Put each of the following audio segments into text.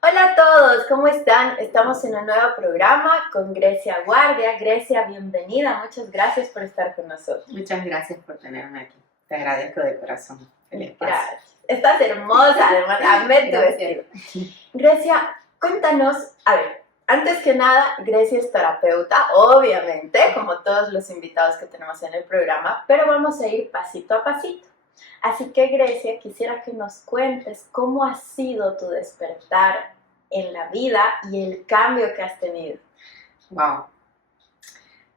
Hola a todos, ¿cómo están? Estamos en un nuevo programa con Grecia Guardia. Grecia, bienvenida, muchas gracias por estar con nosotros. Muchas gracias por tenerme aquí. Te agradezco de corazón el espacio. Gracias. Estás hermosa, además, amé tu vestido. Grecia, cuéntanos, a ver, antes que nada, Grecia es terapeuta, obviamente, como todos los invitados que tenemos en el programa, pero vamos a ir pasito a pasito. Así que, Grecia, quisiera que nos cuentes cómo ha sido tu despertar en la vida y el cambio que has tenido. Wow,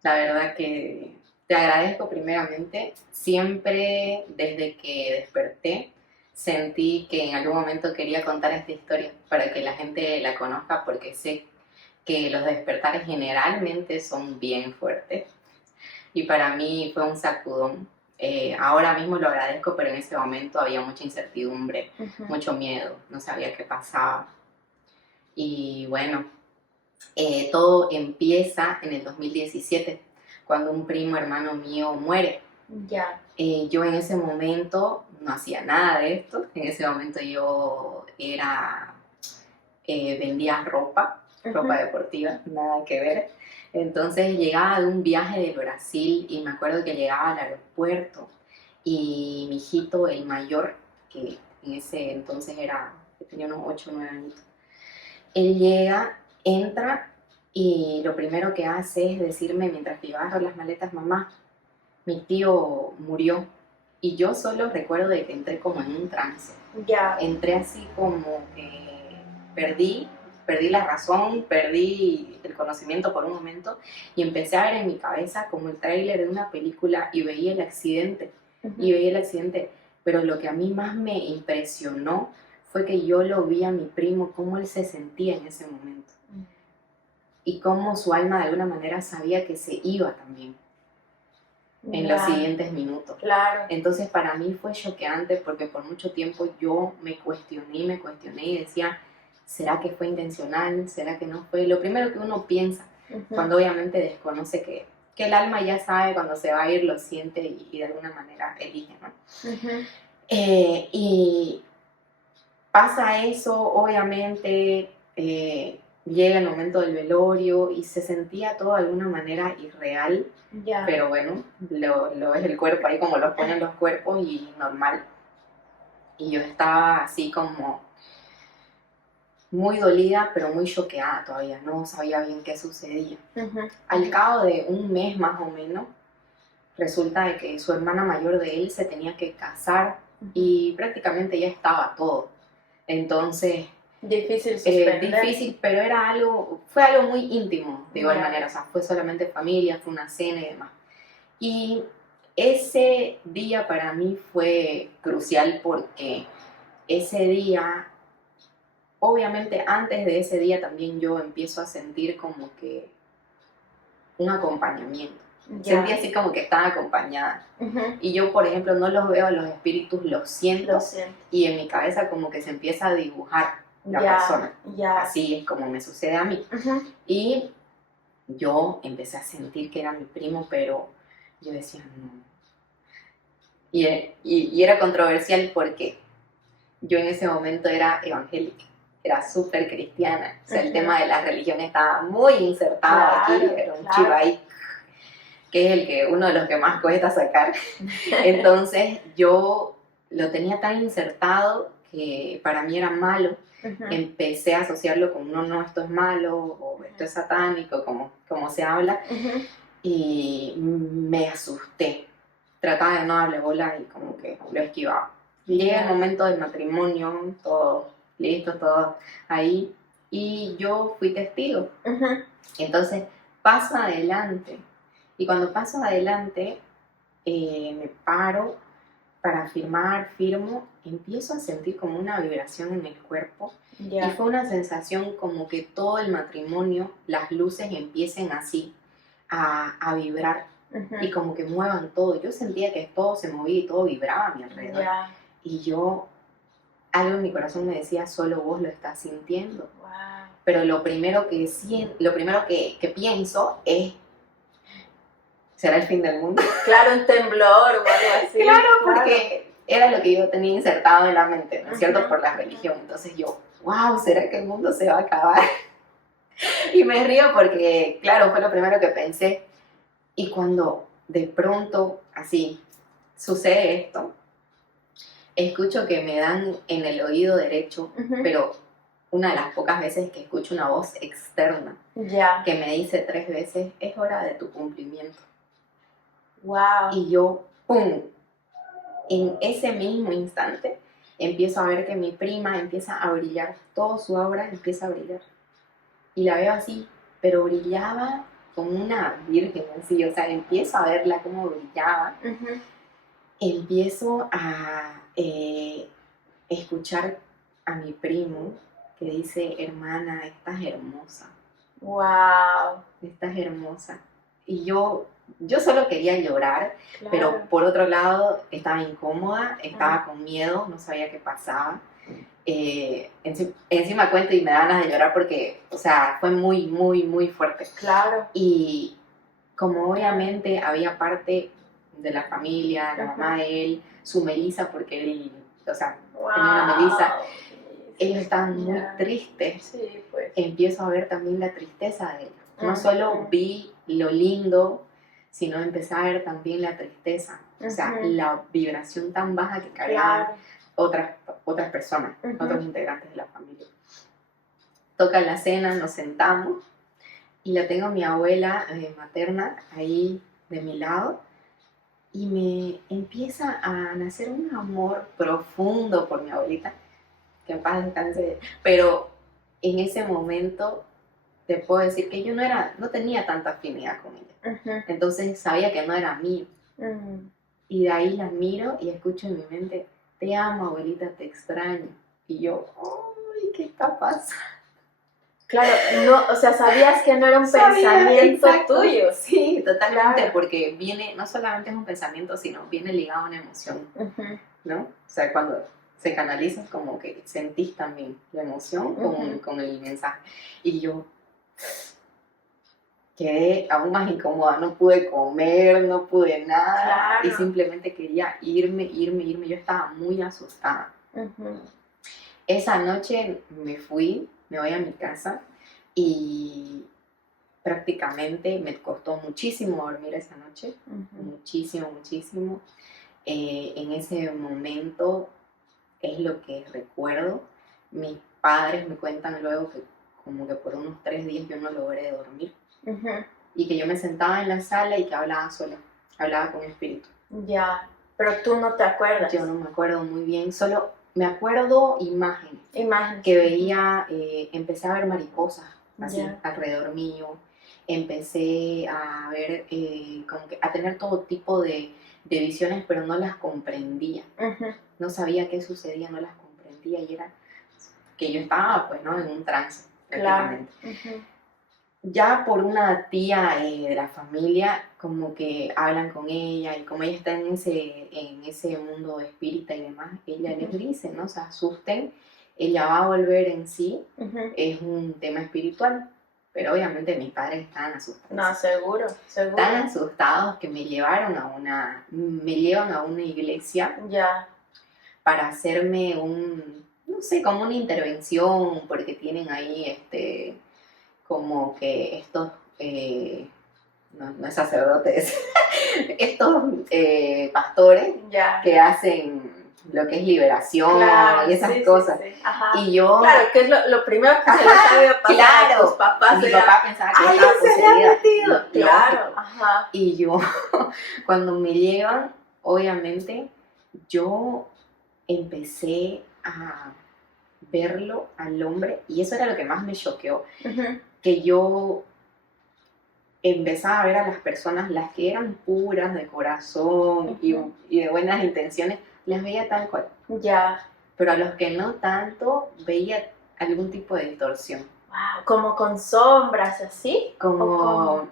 la verdad que te agradezco primeramente. Siempre desde que desperté sentí que en algún momento quería contar esta historia para que la gente la conozca, porque sé que los despertares generalmente son bien fuertes y para mí fue un sacudón. Ahora mismo lo agradezco, pero en ese momento había mucha incertidumbre, mucho miedo, no sabía qué pasaba. Y bueno, todo empieza en el 2017, cuando un primo hermano mío muere. Ya. Yo en ese momento no hacía nada de esto. En ese momento yo vendía ropa deportiva, nada que ver. Entonces llegaba de un viaje de Brasil y me acuerdo que llegaba al aeropuerto y mi hijito, el mayor, que en ese entonces tenía unos 8 o 9 añitos, él llega, entra y lo primero que hace es decirme, mientras que yo agarro las maletas: mamá, mi tío murió. Y yo solo recuerdo de que entré como en un trance. Ya. Entré así como que perdí la razón, perdí el conocimiento por un momento y empecé a ver en mi cabeza como el tráiler de una película y veía el accidente. Pero lo que a mí más me impresionó fue que yo lo vi a mi primo, cómo él se sentía en ese momento y cómo su alma de alguna manera sabía que se iba también en los siguientes minutos. Claro. Entonces para mí fue choqueante, porque por mucho tiempo yo me cuestioné y decía, ¿será que fue intencional? ¿Será que no fue? Lo primero que uno piensa cuando obviamente desconoce que el alma ya sabe cuando se va a ir, lo siente y de alguna manera elige, ¿no? Y pasa eso, obviamente, llega el momento del velorio y se sentía todo de alguna manera irreal. Ya. Pero bueno, lo es el cuerpo ahí como lo ponen los cuerpos y normal. Y yo estaba así como muy dolida, pero muy choqueada todavía, no sabía bien qué sucedía. Al cabo de un mes más o menos, resulta de que su hermana mayor de él se tenía que casar y prácticamente ya estaba todo. Entonces, difícil, pero fue algo muy íntimo de igual manera, o sea, fue solamente familia, fue una cena y demás. Y ese día para mí fue crucial porque ese día, obviamente antes de ese día también yo empiezo a sentir como que un acompañamiento. Sentí así como que estaba acompañada. Y yo, por ejemplo, no los veo a los espíritus, los siento. Y en mi cabeza como que se empieza a dibujar la persona. Así es como me sucede a mí. Y yo empecé a sentir que era mi primo, pero yo decía no. Y era controversial porque yo en ese momento era evangélica, era súper cristiana. O sea, el tema de la religión estaba muy insertado aquí, era un chivo ahí, que es uno de los que más cuesta sacar. Entonces yo lo tenía tan insertado que para mí era malo. Empecé a asociarlo con no, esto es malo, o esto es satánico, como se habla, y me asusté. Trataba de no darle bola y como que lo esquivaba. Llega el momento del matrimonio, todo listo, todo ahí, y yo fui testigo. Entonces paso adelante, y cuando paso adelante me paro para firmo, empiezo a sentir como una vibración en el cuerpo. Y fue una sensación como que todo el matrimonio, las luces empiecen así a vibrar y como que muevan todo. Yo sentía que todo se movía y todo vibraba a mi alrededor. Y yo, algo en mi corazón me decía, solo vos lo estás sintiendo. Pero lo primero que pienso es, ¿será el fin del mundo? Claro, un temblor o algo así. Porque era lo que yo tenía insertado en la mente, ¿no es cierto? Por la religión. Entonces yo wow, ¿será que el mundo se va a acabar? Y me río porque, claro, fue lo primero que pensé. Y cuando de pronto, así, sucede esto, escucho que me dan en el oído derecho, pero una de las pocas veces que escucho una voz externa que me dice 3 veces, es hora de tu cumplimiento. Wow. Y yo, ¡pum! En ese mismo instante empiezo a ver que mi prima empieza a brillar, todo su aura empieza a brillar. Y la veo así, pero brillaba como una virgen, así, o sea, empiezo a verla como brillaba. Empiezo a escuchar a mi primo que dice, hermana, estás hermosa. Wow. Estás hermosa. Y yo solo quería llorar, pero por otro lado estaba incómoda, estaba con miedo, no sabía qué pasaba. Encima cuento y me da ganas de llorar porque, o sea, fue muy, muy, muy fuerte. Claro. Y como obviamente había parte de la familia, la mamá de él, su melisa, porque él, o sea, tenía una melisa, ellos estaban muy tristes. Sí, pues. Empiezo a ver también la tristeza de ella. No solo vi lo lindo, sino empecé a ver también la tristeza. O sea, la vibración tan baja que cargaban otras personas, otros integrantes de la familia. Toca la cena, nos sentamos y la tengo a mi abuela materna ahí de mi lado y me empieza a nacer un amor profundo por mi abuelita, que en paz descanse, pero en ese momento te puedo decir que yo no tenía tanta afinidad con ella. Entonces sabía que no era mío. Y de ahí la miro y escucho en mi mente, te amo, abuelita, te extraño. Y yo, ay, ¿qué está pasando? Claro, no, o sea, sabías que no era un pensamiento tuyo. Sí, totalmente, porque viene, no solamente es un pensamiento, sino viene ligado a una emoción, ¿no? O sea, cuando se canaliza, como que sentís también la emoción con el mensaje. Y yo quedé aún más incómoda, no pude comer, no pude nada, y simplemente quería irme, yo estaba muy asustada. Esa noche me voy a mi casa y prácticamente me costó muchísimo dormir esa noche, muchísimo. En ese momento es lo que recuerdo. Mis padres me cuentan luego que como que por unos 3 días yo no logré dormir y que yo me sentaba en la sala y que hablaba sola, hablaba con espíritu. Ya, pero tú no te acuerdas. Yo no me acuerdo muy bien, solo me acuerdo imágenes que veía, empecé a ver mariposas así alrededor mío, empecé a ver, como que a tener todo tipo de visiones, pero no las comprendía, no sabía qué sucedía, no las comprendía y era que yo estaba pues, ¿no? En un trance prácticamente. Ya por una tía de la familia, como que hablan con ella y como ella está en ese mundo espírita y demás, ella les dice, no se asusten, ella va a volver en sí, es un tema espiritual, pero obviamente mis padres estaban asustados. No, seguro. Tan asustados que me llevan a una iglesia para hacerme no sé, como una intervención, porque tienen ahí como que estos, no es sacerdotes, estos pastores que hacen lo que es liberación y esas cosas. Sí. Y yo... Claro, que es lo primero que se les había pasado a tus papás. Mi papá pensaba que estaba poseída. Claro. Y yo, cuando me llevan, obviamente, yo empecé a verlo al hombre, y eso era lo que más me choqueó, que yo empezaba a ver a las personas, las que eran puras de corazón y de buenas intenciones, las veía tal cual. Pero a los que no tanto, veía algún tipo de distorsión. Wow, como con sombras, ¿así? Como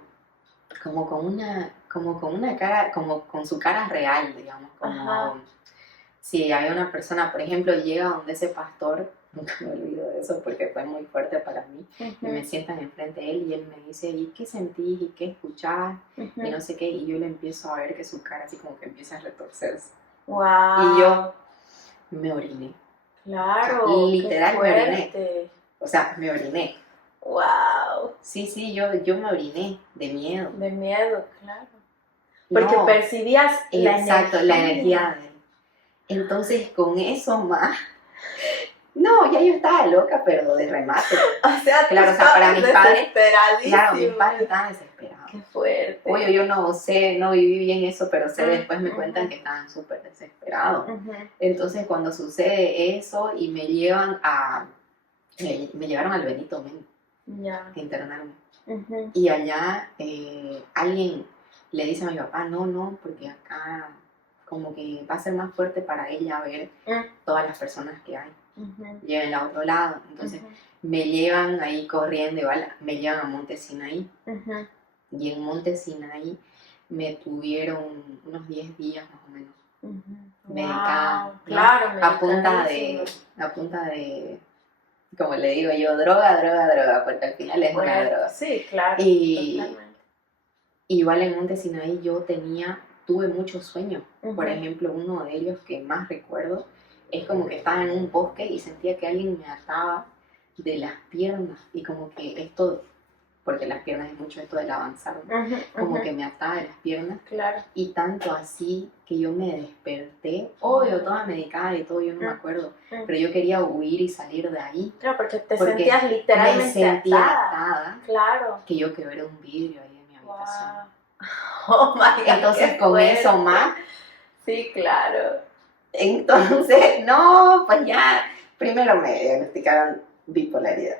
con una cara, como con su cara real, digamos. Como si había una persona, por ejemplo, llega donde ese pastor, nunca me olvido de eso porque fue muy fuerte para mí, y me sientan enfrente de él y él me dice, ¿y qué sentís? ¿Y qué escuchás? Y no sé qué, y yo le empiezo a ver que su cara así como que empieza a retorcerse. Wow. Y yo me oriné. Claro, literal qué me oriné. fuerte. O sea, me oriné. Wow, Sí, yo me oriné de miedo. de miedo, claro. Porque No, percibías exacto, la energía de él. Entonces, con eso más, no, ya yo estaba loca, pero de remate. O sea, Claro, o sea, para mis padres, claro, mis desesperadísimos. padres estaban desesperados. Qué fuerte. Oye, yo no sé, no viví bien eso, pero sé, después me Ujú. cuentan que estaban súper desesperados. Ujú. Entonces, cuando sucede eso y me llevaron al Benito Mendo Ya. a internarme. Ujú. Y allá alguien le dice a mi papá, no, porque acá como que va a ser más fuerte para ella ver todas las personas que hay. Ujú. Llévenla a otro lado. Entonces Ujú. me llevan ahí corriendo, igual me llevan a Monte Sinaí. Ujú. Y en Monte Sinaí me tuvieron unos 10 días más o menos. Ujú. Medicada, Wow, ¿no? claro, A punta de, como le digo yo, droga, porque al final es una droga. Sí, claro, Y totalmente. igual en Monte Sinaí tuve muchos sueños. Por Ujú. ejemplo, uno de ellos que más recuerdo es como que estaba en un bosque y sentía que alguien me ataba de las piernas y como que esto, porque las piernas es mucho esto del avanzar, ¿no? Ujú. Como Ujú. que me ataba de las piernas Claro. y tanto así que yo me desperté, obvio, toda medicada y todo, yo no me acuerdo, pero yo quería huir y salir de ahí. Claro, porque te Porque sentías literalmente me sentía atada. Claro. que yo quebré un vidrio ahí en mi habitación. Wow. Oh my God. Entonces con fuerte. eso más, Sí, claro. entonces, no, pues ya, primero me diagnosticaron bipolaridad.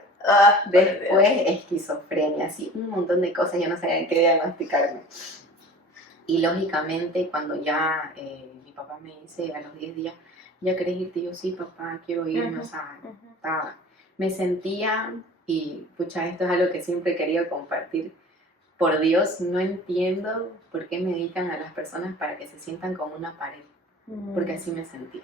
Después esquizofrenia, así, un montón de cosas, yo no sabía en qué diagnosticarme. Y lógicamente cuando ya mi papá me dice a los 10 días, ¿ya querés irte? Yo sí, papá, quiero irme, o sea, me sentía, y pucha, esto es algo que siempre he querido compartir. Por Dios, no entiendo por qué medican a las personas para que se sientan como una pared, porque así me sentí.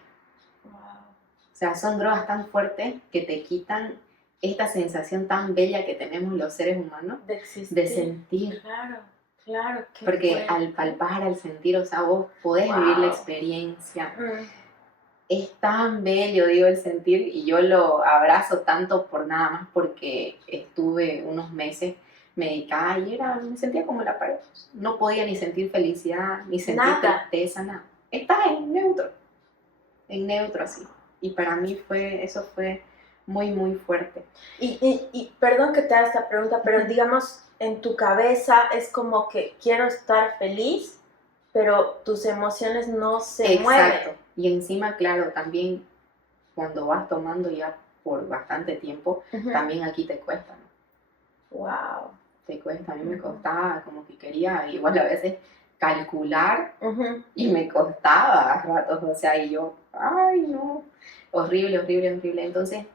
Wow. O sea, son drogas tan fuertes que te quitan esta sensación tan bella que tenemos los seres humanos De existir. de sentir. Claro, claro. Porque al palpar, al sentir, o sea, vos podés vivir la experiencia. Es tan bello, digo, el sentir, y yo lo abrazo tanto por nada más porque estuve unos meses medicada y me sentía como la pared. No podía ni sentir felicidad, ni sentir tristeza, nada. Estaba en neutro así. Y para mí eso fue muy, muy fuerte. Y perdón que te haga esta pregunta, pero digamos, en tu cabeza es como que quiero estar feliz, pero tus emociones no se mueven. Exacto. Y encima, claro, también cuando vas tomando ya por bastante tiempo, también aquí te cuesta, ¿no? Wow. Te cuesta, a mí me costaba, como que quería igual a veces calcular y me costaba a ratos, o sea, y yo, ay no, horrible. Entonces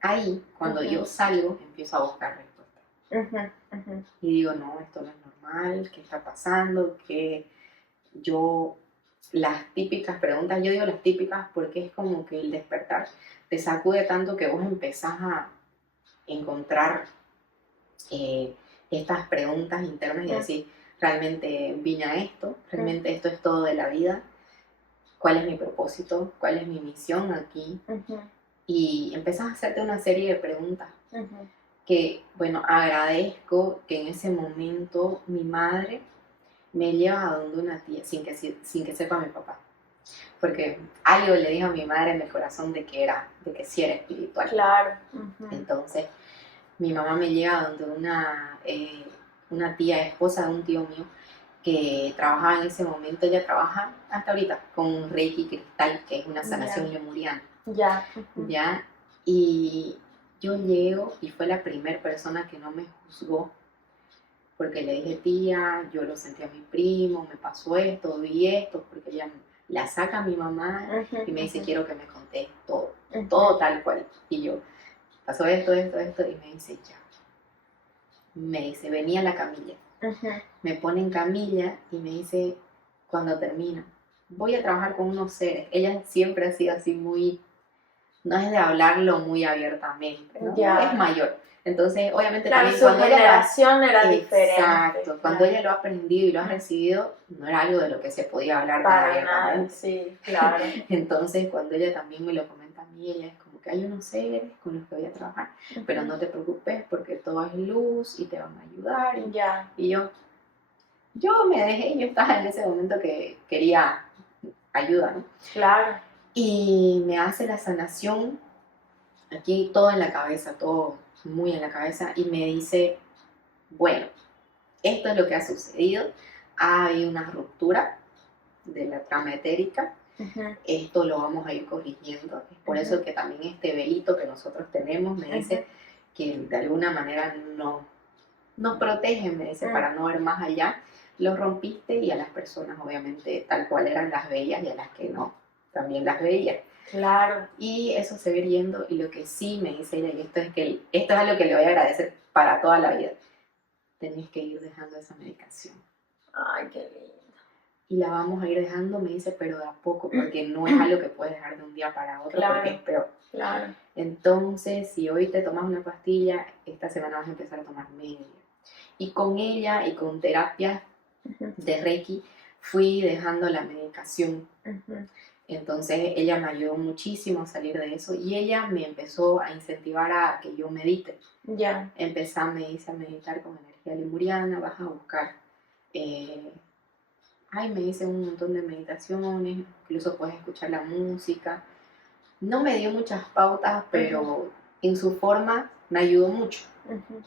ahí, cuando yo salgo, empiezo a buscar respuestas. Y digo, no, esto no es normal, ¿qué está pasando? Que las típicas preguntas, yo digo las típicas porque es como que el despertar te sacude tanto que vos empezás a encontrar estas preguntas internas y decir, ¿realmente vine a esto? ¿Realmente esto es todo de la vida? ¿Cuál es mi propósito? ¿Cuál es mi misión aquí? Y empezás a hacerte una serie de preguntas que, bueno, agradezco que en ese momento mi madre me lleva a donde una tía, sin que sepa mi papá. Porque algo le dijo a mi madre en el corazón de que sí era espiritual. Claro. Entonces, mi mamá me lleva a donde una tía, esposa de un tío mío, que trabajaba en ese momento, ella trabaja hasta ahorita con Reiki Cristal, que es una sanación lemuriana. Ya. Y yo llego y fue la primera persona que no me juzgó, porque le dije, tía, yo lo sentí a mi primo, me pasó esto, vi esto, porque ella la saca a mi mamá y me dice, quiero que me contés todo tal cual. Y yo, pasó esto, y me dice, ya. Me dice, venía a la camilla. Me pone en camilla y me dice, cuando termina, voy a trabajar con unos seres. Ella siempre ha sido así muy, no es de hablarlo muy abiertamente, ¿no? Es mayor. Entonces, obviamente también su generación era diferente. Exacto, cuando ella lo ha aprendido y lo ha recibido, no era algo de lo que se podía hablar tan abiertamente. Sí, claro. Entonces, cuando ella también me lo comenta a mí, ella es como que hay unos seres con los que voy a trabajar, pero no te preocupes porque todo es luz y te van a ayudar. Ya. Y yo me dejé, yo estaba en ese momento que quería ayuda, ¿no? Claro. Y me hace la sanación, aquí todo en la cabeza, todo muy en la cabeza, y me dice, bueno, esto es lo que ha sucedido, hay una ruptura de la trama etérica, esto lo vamos a ir corrigiendo, es por eso que también este velito que nosotros tenemos me dice que de alguna manera nos protege, me dice, para no ver más allá, lo rompiste y a las personas obviamente tal cual eran las bellas y a las que no, también las veía. Claro. Y eso se va yendo y lo que sí me dice ella, y esto es algo que le voy a agradecer para toda la vida, tenés que ir dejando esa medicación. Ay, qué lindo. Y la vamos a ir dejando, me dice, pero de a poco, porque no es algo que puedes dejar de un día para otro, claro, porque es peor. Claro. Entonces, si hoy te tomas una pastilla, esta semana vas a empezar a tomar media. Y con ella y con terapias de Reiki, fui dejando la medicación. Entonces, ella me ayudó muchísimo a salir de eso y ella me empezó a incentivar a que yo medite. Ya. Empecé, me dice, a meditar con energía lemuriana, vas a buscar... me dice un montón de meditaciones, incluso puedes escuchar la música. No me dio muchas pautas, pero en su forma me ayudó mucho.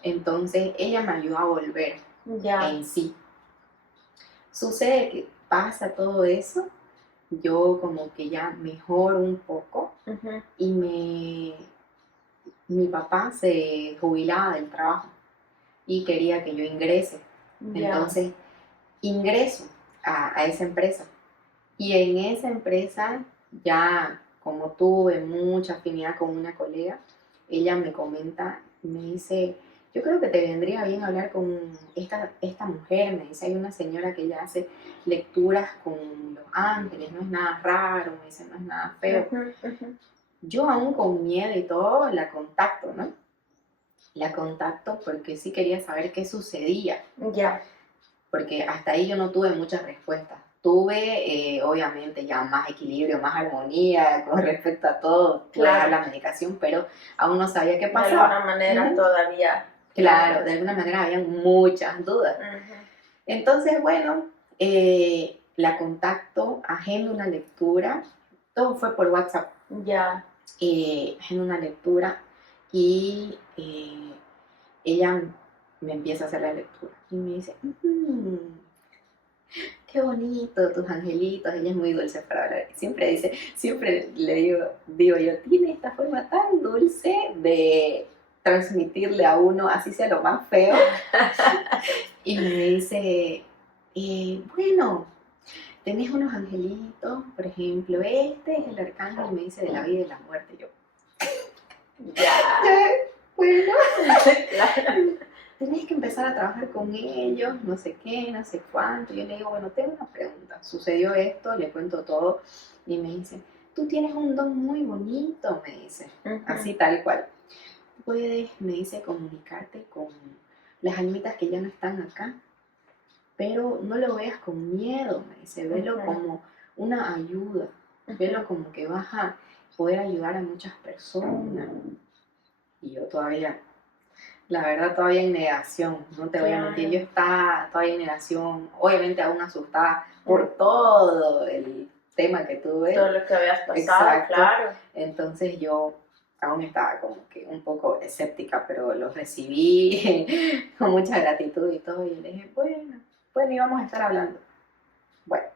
Entonces ella me ayudó a volver en sí. Sucede que pasa todo eso, yo como que ya mejoro un poco y mi papá se jubilaba del trabajo y quería que yo ingrese. Entonces ingreso a esa empresa. Y en esa empresa ya como tuve mucha afinidad con una colega, ella me comenta, me dice, yo creo que te vendría bien hablar con esta mujer, me dice, hay una señora que ella hace lecturas con los ángeles, no es nada raro, me dice, no es nada feo. Yo aún con miedo y todo la contacto, ¿no? La contacto porque sí quería saber qué sucedía. Ya. Porque hasta ahí yo no tuve muchas respuestas. Tuve, obviamente, ya más equilibrio, más armonía con respecto a todo, claro, la medicación, pero aún no sabía qué pasaba. De alguna manera todavía. Claro, de alguna manera había muchas dudas. Entonces, bueno, la contacto, agendo una lectura, todo fue por WhatsApp. Ya. Agendo una lectura y ella me empieza a hacer la lectura y me dice, qué bonito, tus angelitos. Ella es muy dulce para hablar. Siempre le digo yo, tiene esta forma tan dulce de transmitirle a uno, así sea lo más feo. Y me dice, bueno, tenés unos angelitos, por ejemplo, este es el arcángel, me dice, de la vida y de la muerte. Yo, ya. Bueno, tenés que empezar a trabajar con ellos, no sé qué, no sé cuánto. Yo le digo, bueno, tengo una pregunta. Sucedió esto, le cuento todo. Y me dice, tú tienes un don muy bonito, me dice. Así tal cual. Puedes, me dice, comunicarte con las almitas que ya no están acá. Pero no lo veas con miedo, me dice. Velo como una ayuda. Velo como que vas a poder ayudar a muchas personas. Y yo todavía... La verdad, todavía en negación, no te voy a mentir, yo estaba todavía en negación, obviamente aún asustada por todo el tema que tuve. Todo lo que habías pasado, exacto. Claro. Entonces yo aún estaba como que un poco escéptica, pero los recibí con mucha gratitud y todo, y le dije, bueno, íbamos a estar hablando. Bueno,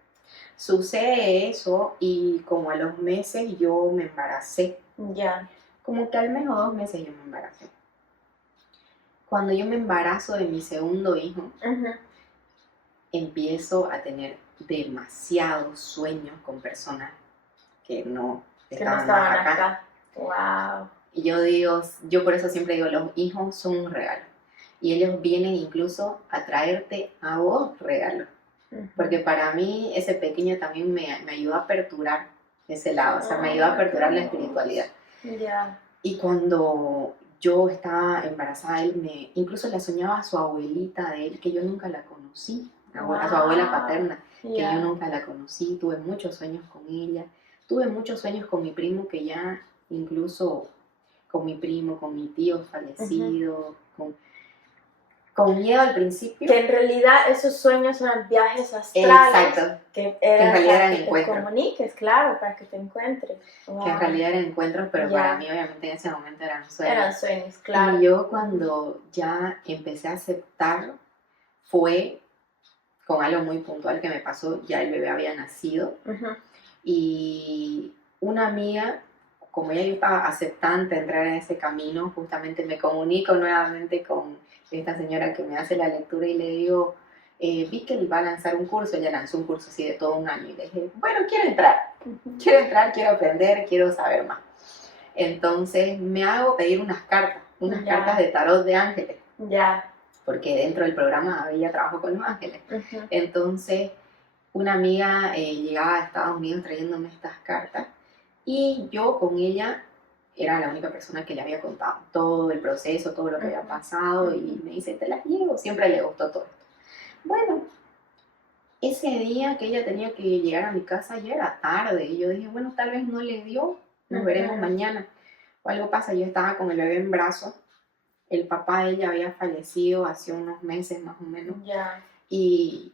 sucede eso y como a los meses yo me embaracé. Ya. Como que al mes o 2 meses yo me embaracé. Cuando yo me embarazo de mi segundo hijo, empiezo a tener demasiados sueños con personas que no estaban acá. Wow. Y yo por eso siempre digo, los hijos son un regalo. Y ellos vienen incluso a traerte a vos regalos. Porque para mí ese pequeño también me ayudó a aperturar ese lado, o sea, me ayudó a aperturar la espiritualidad. Ya. Y cuando yo estaba embarazada, incluso la soñaba a su abuelita de él, que yo nunca la conocí, a su abuela paterna, que yo nunca la conocí, tuve muchos sueños con ella, tuve muchos sueños con mi primo que ya incluso con mi primo, con mi tío fallecido, con miedo al principio. Que en realidad esos sueños eran viajes astrales. Exacto. Que en realidad para eran que encuentros. te comuniques, claro, para que te encuentres. Wow. Que en realidad eran encuentros, pero Ya. para mí obviamente en ese momento eran sueños. Eran sueños, claro. Y yo cuando ya empecé a aceptar, fue con algo muy puntual que me pasó, ya el bebé había nacido. Y una amiga, como ella yo estaba aceptante de entrar en ese camino, justamente me comunico nuevamente con esta señora que me hace la lectura y le digo, vi que él va a lanzar un curso. Ella lanzó un curso así de todo un año y le dije, bueno, quiero entrar, quiero aprender, quiero saber más. Entonces me hago pedir unas cartas de tarot de ángeles, porque dentro del programa había trabajo con los ángeles. Entonces una amiga llegaba a Estados Unidos trayéndome estas cartas y yo con ella era la única persona que le había contado todo el proceso, todo lo que había pasado, y me dice, te las llevo, siempre le gustó todo esto. Bueno, ese día que ella tenía que llegar a mi casa ya era tarde y yo dije, bueno, tal vez no le dio, nos veremos mañana. O algo pasa, yo estaba con el bebé en brazos, el papá de ella había fallecido hace unos meses más o menos, y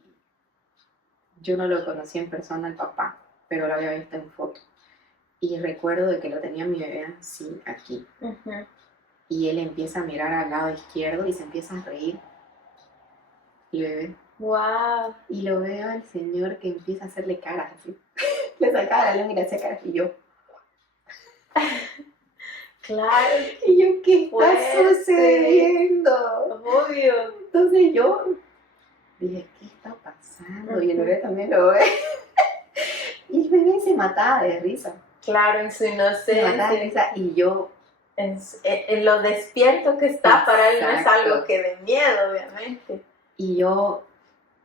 yo no lo conocí en persona al papá, pero lo había visto en foto. Y recuerdo de que lo tenía mi bebé así, aquí. Y él empieza a mirar al lado izquierdo y se empieza a reír. Y bebé. Wow. Y lo veo al señor que empieza a hacerle caras así. Le sacaba la lengua y le hacía caras y yo. Claro. Y yo, ¿qué está sucediendo? Obvio. Entonces yo dije, ¿qué está pasando? Y el bebé también lo ve. Y el bebé se mataba de risa. Claro, en su inocencia. Se mataba de risa y yo... En lo despierto que está, para él no es algo que de miedo, obviamente. Y yo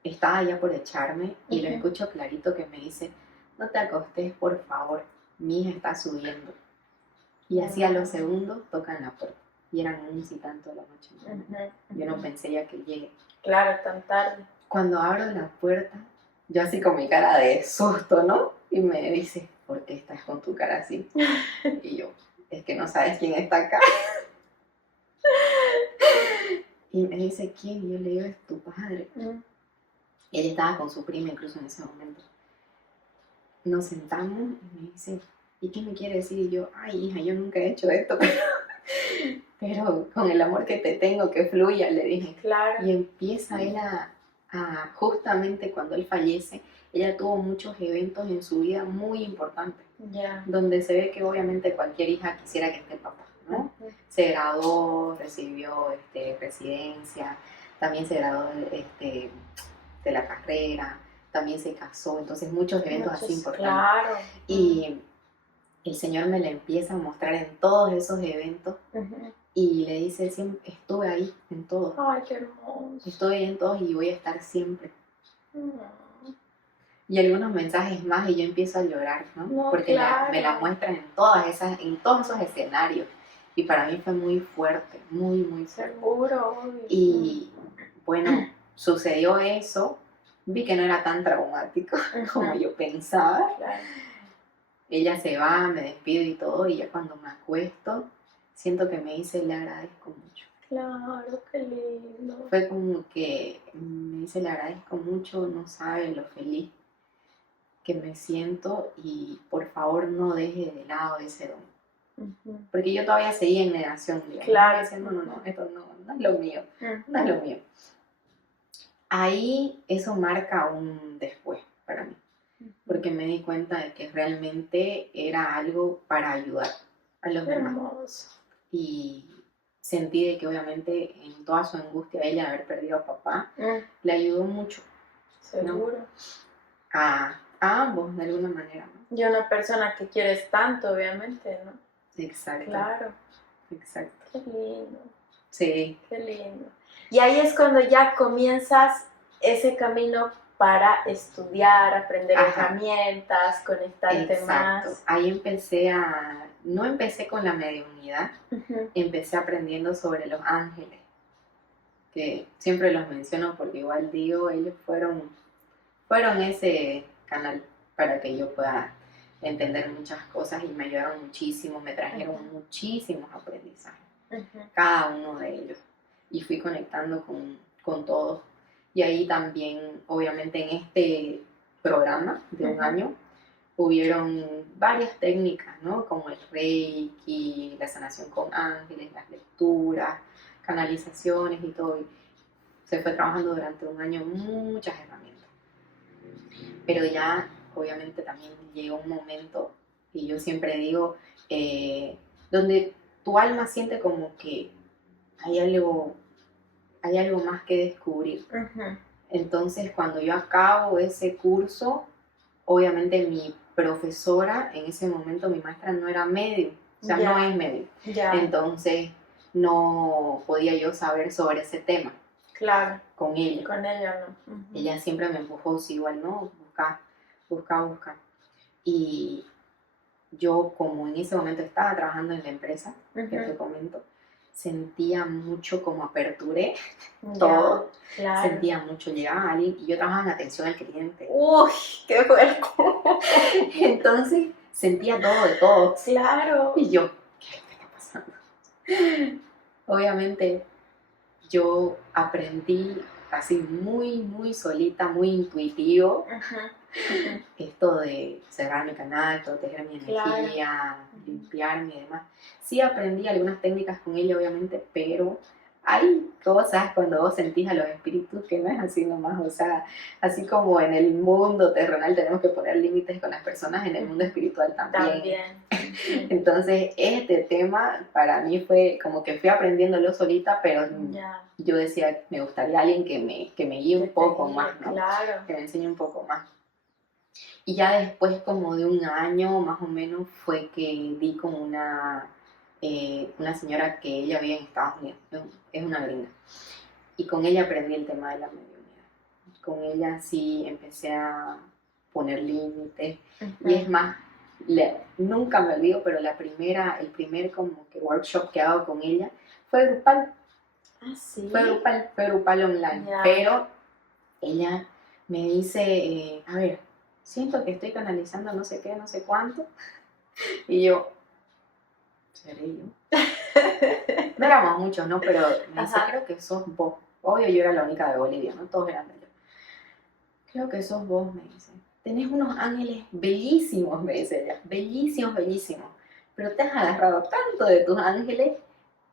estaba ya por echarme y lo escucho clarito que me dice, no te acostes, por favor, mi hija está subiendo. Y así a los segundos tocan la puerta. Y eran 11 y tanto de la noche. Yo no pensé ya que llegue. Claro, tan tarde. Cuando abro la puerta, yo así con mi cara de susto, ¿no? Y me dice, ¿por qué estás con tu cara así? Y yo, es que no sabes quién está acá. Y me dice, ¿quién? Y yo le digo, es tu padre. Él estaba con su prima incluso en ese momento. Nos sentamos y me dice, ¿y qué me quiere decir? Y yo, ay, hija, yo nunca he hecho esto, pero con el amor que te tengo, que fluya, le dije. Claro. Y empieza él justamente cuando él fallece, ella tuvo muchos eventos en su vida muy importantes, donde se ve que obviamente cualquier hija quisiera que esté el papá, ¿no? Se graduó, recibió residencia, también se graduó de la carrera, también se casó, entonces muchos eventos así importantes. Claro. Y el Señor me la empieza a mostrar en todos esos eventos y le dice, siempre estuve ahí en todos. Ay, qué hermoso. Estoy en todos y voy a estar siempre. Y algunos mensajes más y yo empiezo a llorar, ¿no? Porque me la muestran en todos esos escenarios. Y para mí fue muy fuerte, muy, muy fuerte. Seguro. Y bueno, sucedió eso. Vi que no era tan traumático como yo pensaba. Claro. Ella se va, me despido y todo, y ya cuando me acuesto, siento que me dice, le agradezco mucho. Claro, qué lindo. Fue como que me dice, le agradezco mucho, no sabe lo feliz que me siento y por favor no deje de lado ese don. Porque yo todavía seguía en negación, digamos. Claro. Diciendo, no, esto no es lo mío, no es lo mío. Ahí eso marca un después para mí. Porque me di cuenta de que realmente era algo para ayudar a los demás. Y sentí de que obviamente en toda su angustia ella de haber perdido a papá, le ayudó mucho. Seguro. ¿No? A ambos de alguna manera, ¿no? Y una persona que quieres tanto, obviamente, ¿no? Exacto. Claro. Exacto. Qué lindo. Sí. Qué lindo. Y ahí es cuando ya comienzas ese camino para estudiar, aprender herramientas, conectarte más. Ahí no empecé con la mediunidad, empecé aprendiendo sobre los ángeles, que siempre los menciono porque igual digo, ellos fueron ese canal para que yo pueda entender muchas cosas y me ayudaron muchísimo, me trajeron muchísimos aprendizajes, Ujú. cada uno de ellos. Y fui conectando con todos. Y ahí también, obviamente, en este programa de un año, hubieron varias técnicas, ¿no? Como el Reiki, la sanación con ángeles, las lecturas, canalizaciones y todo. Y se fue trabajando durante un año muchas herramientas. Pero ya, obviamente, también llegó un momento, y yo siempre digo, donde tu alma siente como que hay algo más que descubrir. Ujú. Entonces, cuando yo acabo ese curso, obviamente mi profesora, en ese momento mi maestra no era medio, o sea, no es medio. Entonces, no podía yo saber sobre ese tema. Claro. Con ella. Con ella no. Uh-huh. Ella siempre me empujó, sí, igual, ¿no? Busca. Y yo, como en ese momento estaba trabajando en la empresa, que te comento, sentía mucho como aperturé todo. Claro. Sentía mucho, llegaba alguien y yo trabajaba en atención al cliente. ¡Uy, qué fuerte! Entonces sentía todo de todo. Claro. Y yo, ¿qué está pasando? Obviamente yo aprendí así muy solita, muy intuitivo. Esto de cerrar mi canal, proteger mi energía, limpiarme y demás. Sí aprendí algunas técnicas con ella, obviamente, pero hay cosas cuando vos sentís a los espíritus que no es así nomás. O sea, así como en el mundo terrenal tenemos que poner límites con las personas, en el mundo espiritual también. Entonces, este tema para mí fue como que fui aprendiéndolo solita, pero yo decía, me gustaría alguien que me guíe un poco más, ¿no? Claro. Que me enseñe un poco más. Y ya después como de un año más o menos fue que vi con una señora que ella vive en Estados Unidos, es una gringa. Y con ella aprendí el tema de la mediunidad. Con ella sí empecé a poner límites. Y es más, nunca me olvido, pero el primer como que workshop que hago con ella fue grupal. Ah, sí. Fue grupal online. Yeah. Pero ella me dice, a ver, siento que estoy canalizando no sé qué, no sé cuánto. Y yo, ¿seré yo? No éramos muchos, ¿no? Pero me dice, creo que sos vos. Obvio, yo era la única de Bolivia, ¿no? Todos eran de allá. Creo que sos vos, me dice. Tenés unos ángeles bellísimos, me dice ella. Bellísimos. Pero te has agarrado tanto de tus ángeles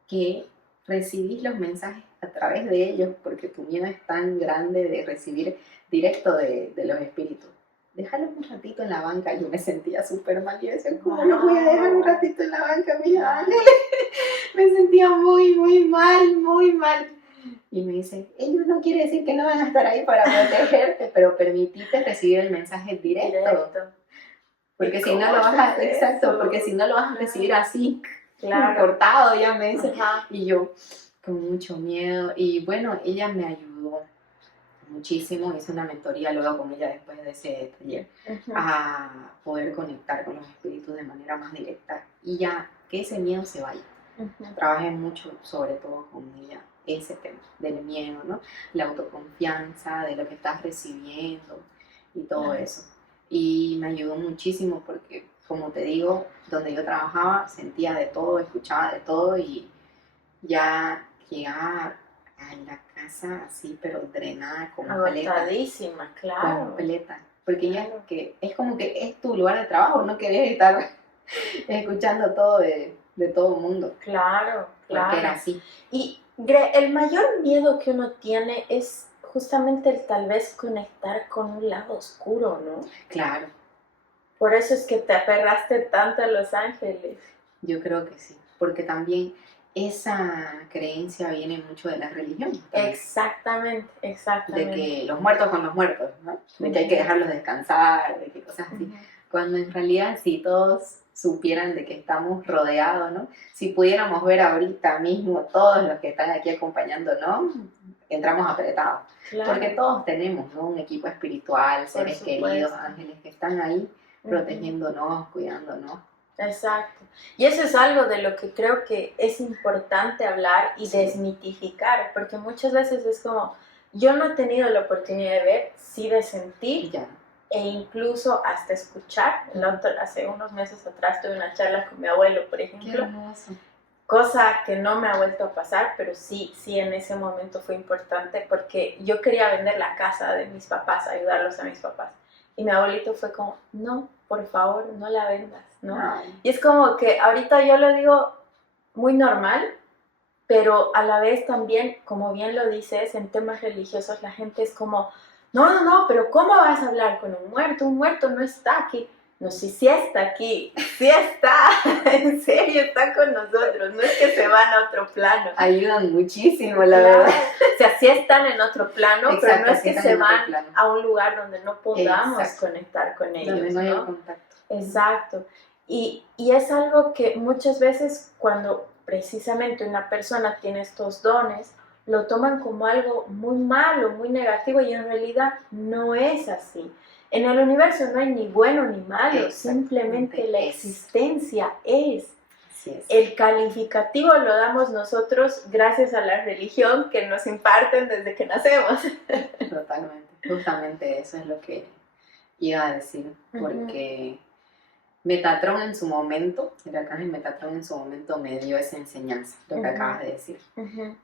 que recibís los mensajes a través de ellos porque tu miedo es tan grande de recibir directo de los espíritus. Déjalos un ratito en la banca. Yo me sentía súper mal. Yo decía, ¿cómo los voy a dejar un ratito en la banca, mis ángeles? Me sentía muy mal. Y me dice, ellos no quiere decir que no van a estar ahí para protegerte, pero permitite recibir el mensaje directo. Porque si no lo vas a, porque si no lo vas a recibir así, cortado, ya me dice. Y yo, con mucho miedo. Y bueno, ella me ayudó muchísimo, hice una mentoría luego con ella después de ese taller, a poder conectar con los espíritus de manera más directa y ya que ese miedo se vaya. Trabajé mucho sobre todo con ella ese tema del miedo, ¿no? La autoconfianza, de lo que estás recibiendo y todo eso. Y me ayudó muchísimo porque, como te digo, donde yo trabajaba sentía de todo, escuchaba de todo y ya llegaba a la casa así, pero drenada, completa. Agotadísima, claro. Completa. Porque ya que es como que es tu lugar de trabajo, no querés estar escuchando todo de todo el mundo. Claro. Porque era así. Y el mayor miedo que uno tiene es justamente el tal vez conectar con un lado oscuro, ¿no? Claro. Por eso es que te aferraste tanto a Los Ángeles. Yo creo que sí, porque también esa creencia viene mucho de la religión. Exactamente. De que los muertos con los muertos, ¿no? De que hay que dejarlos descansar, de que cosas así. Cuando en realidad si todos supieran de que estamos rodeados, ¿no? Si pudiéramos ver ahorita mismo todos los que están aquí acompañándonos, entramos apretados. Claro. Porque todos tenemos, ¿no? Un equipo espiritual, seres queridos, ángeles que están ahí protegiéndonos, cuidándonos. Exacto. Y eso es algo de lo que creo que es importante hablar y desmitificar, porque muchas veces es como, yo no he tenido la oportunidad de ver, sí de sentir, e incluso hasta escuchar. Hace unos meses atrás tuve una charla con mi abuelo, por ejemplo. Qué hermoso. Cosa que no me ha vuelto a pasar, pero sí en ese momento fue importante porque yo quería vender la casa de mis papás, ayudarlos a mis papás. Y mi abuelito fue como, no, por favor, no la vendas, ¿no? Ay. Y es como que ahorita yo lo digo muy normal, pero a la vez también, como bien lo dices, en temas religiosos la gente es como, no, pero ¿cómo vas a hablar con un muerto? Un muerto no está aquí. No, sí está aquí, sí está, en serio está con nosotros, no es que se van a otro plano. Ayudan muchísimo, la verdad. O sea, sí están en otro plano, Exacto, pero no es sí que están se en otro van plano. a un lugar donde no podamos Exacto. conectar con ellos, Donde no hay ¿no? contacto. Exacto. Y es algo que muchas veces cuando precisamente una persona tiene estos dones, lo toman como algo muy malo, muy negativo, y en realidad no es así. En el universo no hay ni bueno ni malo, simplemente la existencia es. Así es. El calificativo lo damos nosotros gracias a la religión que nos imparten desde que nacemos. Totalmente. Justamente eso es lo que iba a decir, porque Metatron en su momento, el arcángel Metatron en su momento me dio esa enseñanza, lo que acabas de decir,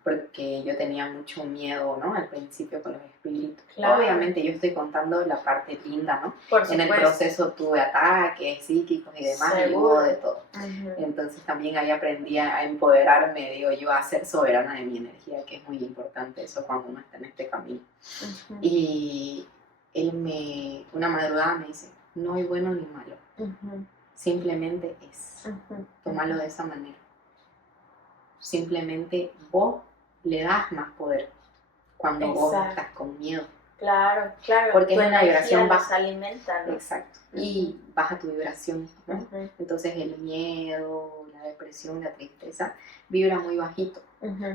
porque yo tenía mucho miedo, ¿no? Al principio con los espíritus. Claro. Obviamente yo estoy contando la parte linda, ¿no? Por supuesto. En el proceso tuve ataques psíquicos y demás, y hubo de todo. Entonces también ahí aprendí a empoderarme, digo yo, a ser soberana de mi energía, que es muy importante eso cuando uno está en este camino. Y él una madrugada me dice, no hay bueno ni malo. Simplemente es. Tómalo de esa manera. Simplemente vos le das más poder cuando vos estás con miedo. Claro. Porque es una vibración baja. Alimenta, ¿no? Exacto. Y baja tu vibración, ¿no? Entonces el miedo, la depresión, la tristeza vibra muy bajito.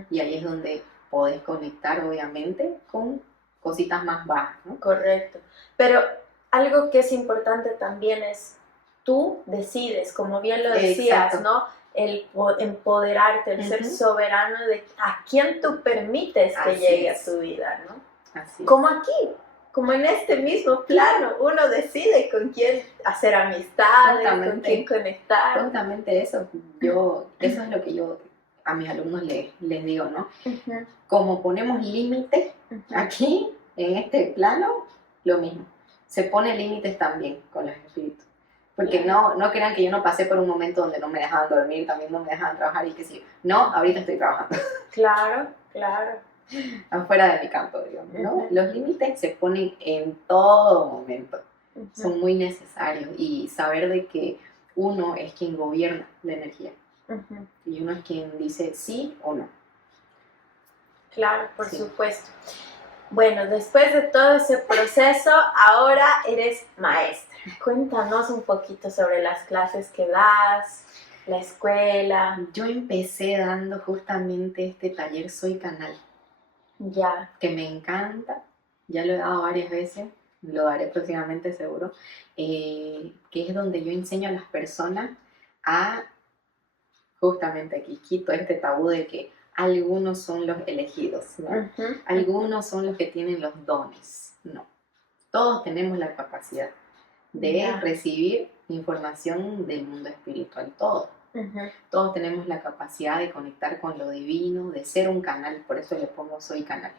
Y ahí es donde podés conectar, obviamente, con cositas más bajas, ¿no? Correcto. Pero algo que es importante también es tú decides, como bien lo decías, exacto, ¿no? El empoderarte, el ser soberano de a quién tú permites que llegue a tu vida, ¿no? Así como aquí, como en este mismo plano, uno decide con quién hacer amistades, con quién conectar. Justamente eso, eso es lo que yo a mis alumnos les digo, ¿no? Como ponemos límites aquí, en este plano, lo mismo. Se pone límites también con los espíritus. Porque no crean que yo no pasé por un momento donde no me dejaban dormir, también no me dejaban trabajar y que sí. No, ahorita estoy trabajando. Claro. Afuera de mi campo, digamos, ¿no? Los límites se ponen en todo momento. Son muy necesarios. Y saber de que uno es quien gobierna la energía. Y uno es quien dice sí o no. Claro, por supuesto. Bueno, después de todo ese proceso, ahora eres maestra. Cuéntanos un poquito sobre las clases que das, la escuela. Yo empecé dando justamente este taller Soy Canal. Ya. Que me encanta, ya lo he dado varias veces, lo daré próximamente seguro, que es donde yo enseño a las personas a, justamente aquí quito este tabú de que algunos son los elegidos, ¿no? Algunos son los que tienen los dones, no. Todos tenemos la capacidad de recibir información del mundo espiritual, todos. Todos tenemos la capacidad de conectar con lo divino, de ser un canal, por eso le pongo Soy Canal.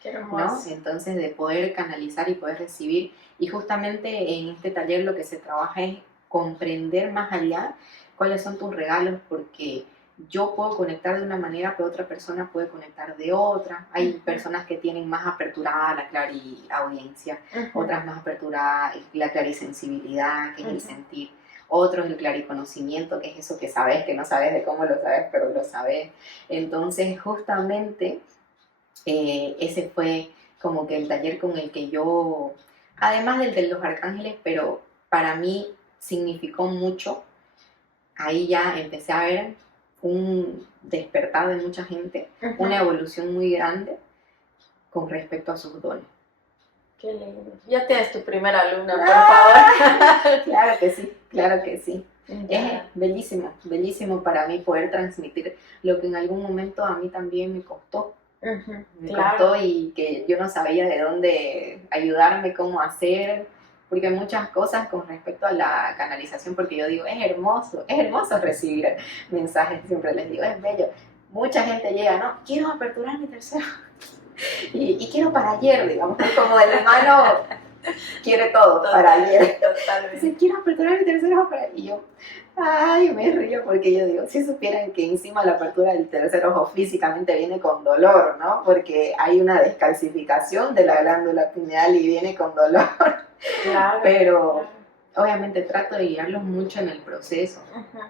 Qué hermoso. ¿No? Entonces, de poder canalizar y poder recibir. Y justamente en este taller lo que se trabaja es comprender más allá cuáles son tus regalos, porque yo puedo conectar de una manera, pero otra persona puede conectar de otra. Hay personas que tienen más aperturada la clariaudiencia, otras más aperturada la clarisensibilidad, que es el sentir. Otros el clariconocimiento, que es eso que sabes, que no sabes de cómo lo sabes, pero lo sabes. Entonces, justamente, ese fue como que el taller con el que yo, además del de los arcángeles, pero para mí significó mucho. Ahí ya empecé a ver un despertar de mucha gente, una evolución muy grande con respecto a sus dones. Qué lindo. Ya tienes tu primera alumna, por favor. Claro que sí. Es bellísimo para mí poder transmitir lo que en algún momento a mí también me costó. Me costó y que yo no sabía de dónde ayudarme, cómo hacer, porque hay muchas cosas con respecto a la canalización, porque yo digo, es hermoso recibir mensajes, siempre les digo, es bello. Mucha gente llega, ¿no? Quiero aperturar mi tercer ojo y quiero para ayer, digamos, como el humano quiere todo para ayer. Totalmente. Dice, quiero aperturar mi tercer ojo para... Y yo, ay, me río porque yo digo, si supieran que encima la apertura del tercer ojo físicamente viene con dolor, ¿no? Porque hay una descalcificación de la glándula pineal y viene con dolor. Claro. Pero obviamente trato de guiarlos mucho en el proceso. Uh-huh.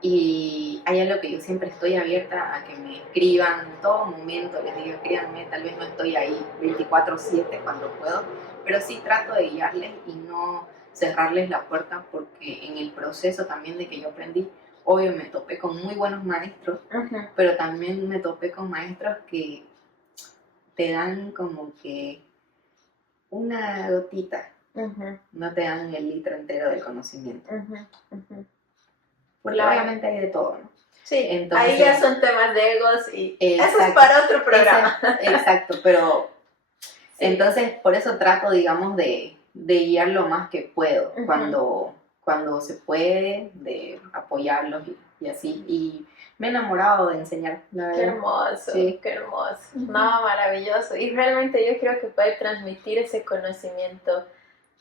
Y hay algo que yo siempre estoy abierta a que me escriban en todo momento, les digo, escríbanme, tal vez no estoy ahí 24/7 cuando puedo, pero sí trato de guiarles y no cerrarles la puerta, porque en el proceso también de que yo aprendí, obvio me topé con muy buenos maestros, Uh-huh. pero también me topé con maestros que te dan como que una gotita, Uh-huh. no te dan el litro entero del conocimiento. Uh-huh. Uh-huh. Porque Claro. obviamente hay de todo, ¿no? Sí, Entonces, ahí ya son temas de egos y exacto, eso es para otro programa. Exacto, pero Sí. entonces por eso trato, digamos, de guiar lo más que puedo, Uh-huh. cuando se puede, de apoyarlos y así. Y me he enamorado de enseñar, la Qué verdad. hermoso, Sí. qué hermoso. Uh-huh. No, maravilloso. Y realmente yo creo que puede transmitir ese conocimiento,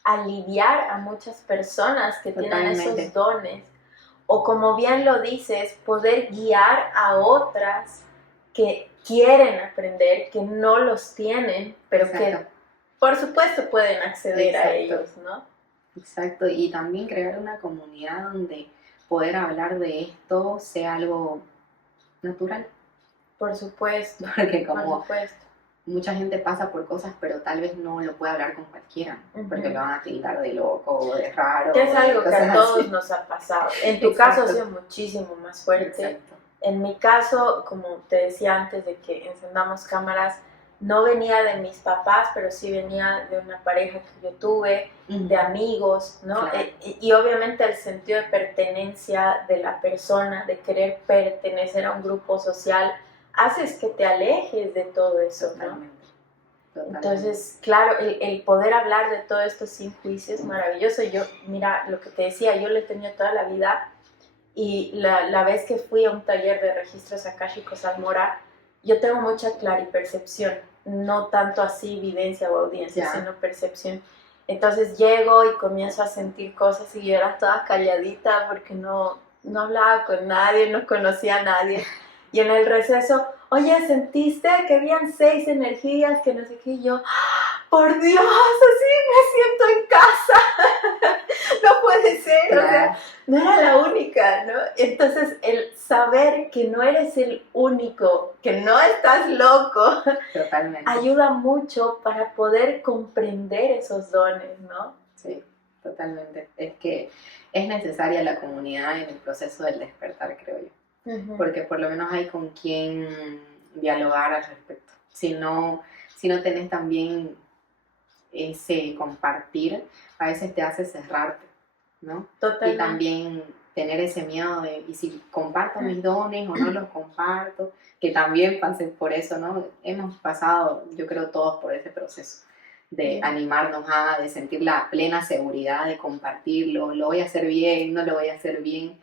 aliviar a muchas personas que Totalmente. tienen esos dones. O como bien lo dices, poder guiar a otras que quieren aprender, que no los tienen, pero Exacto. que por supuesto pueden acceder Exacto. a ellos, ¿no? Exacto, y también crear una comunidad donde poder hablar de esto sea algo natural. Por supuesto, Porque por como supuesto. mucha gente pasa por cosas, pero tal vez no lo puede hablar con cualquiera, Uh-huh. porque lo van a tildar de loco o de raro. Que es algo que a todos así. nos ha pasado. En tu Exacto. caso ha sido muchísimo más fuerte. Exacto. En mi caso, como te decía antes de que encendamos cámaras, no venía de mis papás, pero sí venía de una pareja que yo tuve, de amigos, ¿no? Claro. Y obviamente el sentido de pertenencia de la persona, de querer pertenecer a un grupo social, haces que te alejes de todo eso, Totalmente. ¿no? Entonces, claro, el poder hablar de todo esto sin juicio es maravilloso. Yo, mira, lo que te decía, yo lo he tenido toda la vida, y la vez que fui a un taller de registros akáshicos al Mora, yo tengo mucha claripercepción, no tanto así evidencia o audiencia, sino percepción. Entonces llego y comienzo a sentir cosas y yo era toda calladita porque no hablaba con nadie, no conocía a nadie. Y en el receso, oye, ¿sentiste que habían 6 energías, que no sé qué? Y yo, por Dios, así me siento en casa. No puede ser, claro. O sea, no era la única, ¿no? Entonces, el saber que no eres el único, que no estás loco, totalmente, ayuda mucho para poder comprender esos dones, ¿no? Sí, totalmente. Es que es necesaria la comunidad en el proceso del despertar, creo yo. Uh-huh. Porque por lo menos hay con quien dialogar al respecto. Si no tenés también ese compartir, a veces te hace cerrarte, ¿no? Totalmente. Y también tener ese miedo de, ¿y si comparto mis dones o no los comparto? Que también pasé por eso, ¿no? Hemos pasado, yo creo, todos por ese proceso de animarnos de sentir la plena seguridad de compartirlo, lo voy a hacer bien, no lo voy a hacer bien,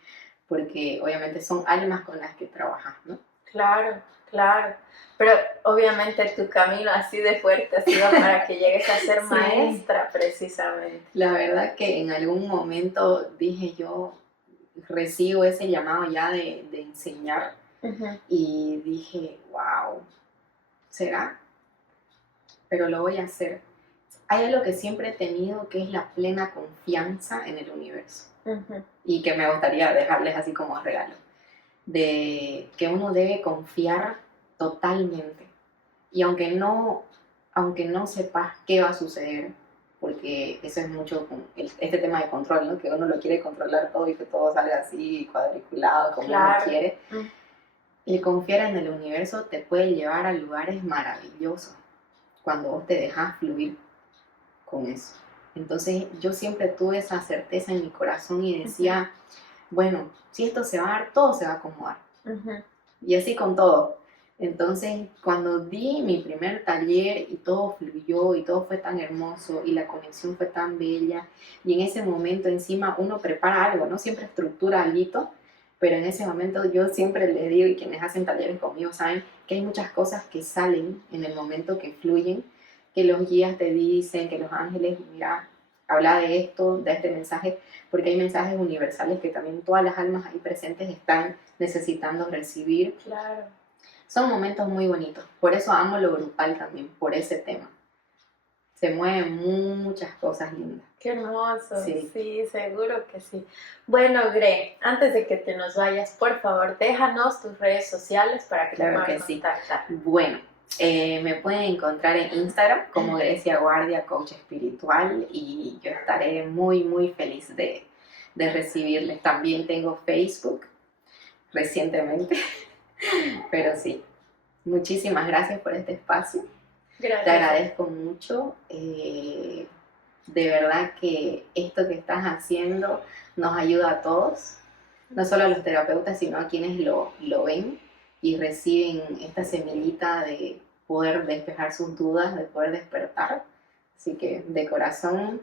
porque obviamente son almas con las que trabajas, ¿no? Claro, claro. Pero obviamente tu camino así de fuerte ha sido para que llegues a ser maestra, precisamente. La verdad que en algún momento dije yo, recibo ese llamado ya de enseñar, uh-huh. Y dije, wow, ¿será? Pero lo voy a hacer. Hay algo que siempre he tenido, que es la plena confianza en el universo. Uh-huh. Y que me gustaría dejarles así como regalo. De que uno debe confiar totalmente. Y aunque no sepas qué va a suceder, porque eso es mucho con este tema de control, ¿no? Que uno lo quiere controlar todo y que todo salga así cuadriculado como uno quiere. El confiar en el universo te puede llevar a lugares maravillosos cuando vos te dejas fluir con eso. Entonces yo siempre tuve esa certeza en mi corazón y decía, bueno, si esto se va a dar, todo se va a acomodar. Uh-huh. Y así con todo. Entonces, cuando di mi primer taller y todo fluyó y todo fue tan hermoso y la conexión fue tan bella, y en ese momento encima uno prepara algo, no siempre estructura algo, pero en ese momento yo siempre les digo, y quienes hacen talleres conmigo saben, que hay muchas cosas que salen en el momento que fluyen, que los guías te dicen, que los ángeles, mira, habla de esto, de este mensaje, porque hay mensajes universales que también todas las almas ahí presentes están necesitando recibir. Claro. Son momentos muy bonitos, por eso amo lo grupal también, por ese tema. Se mueven muchas cosas lindas. Qué hermoso, Sí. sí, seguro que sí. Bueno, Gre, antes de que te nos vayas, por favor, déjanos tus redes sociales para que Claro te que puedan sí. contactar. Bueno, me pueden encontrar en Instagram como Grecia Guardia, coach espiritual, y yo estaré muy, muy feliz de recibirles. También tengo Facebook recientemente, pero sí, muchísimas gracias por este espacio. Gracias. Te agradezco mucho. De verdad que esto que estás haciendo nos ayuda a todos, no solo a los terapeutas, sino a quienes lo ven y reciben esta semillita de poder despejar sus dudas, de poder despertar. Así que de corazón,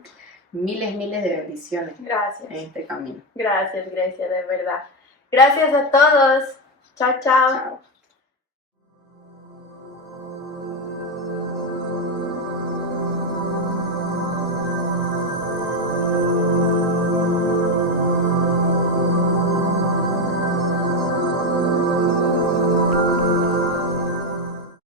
miles de bendiciones. Gracias. En este camino. Gracias, Grecia, de verdad. Gracias a todos. Chao, chao. Chao.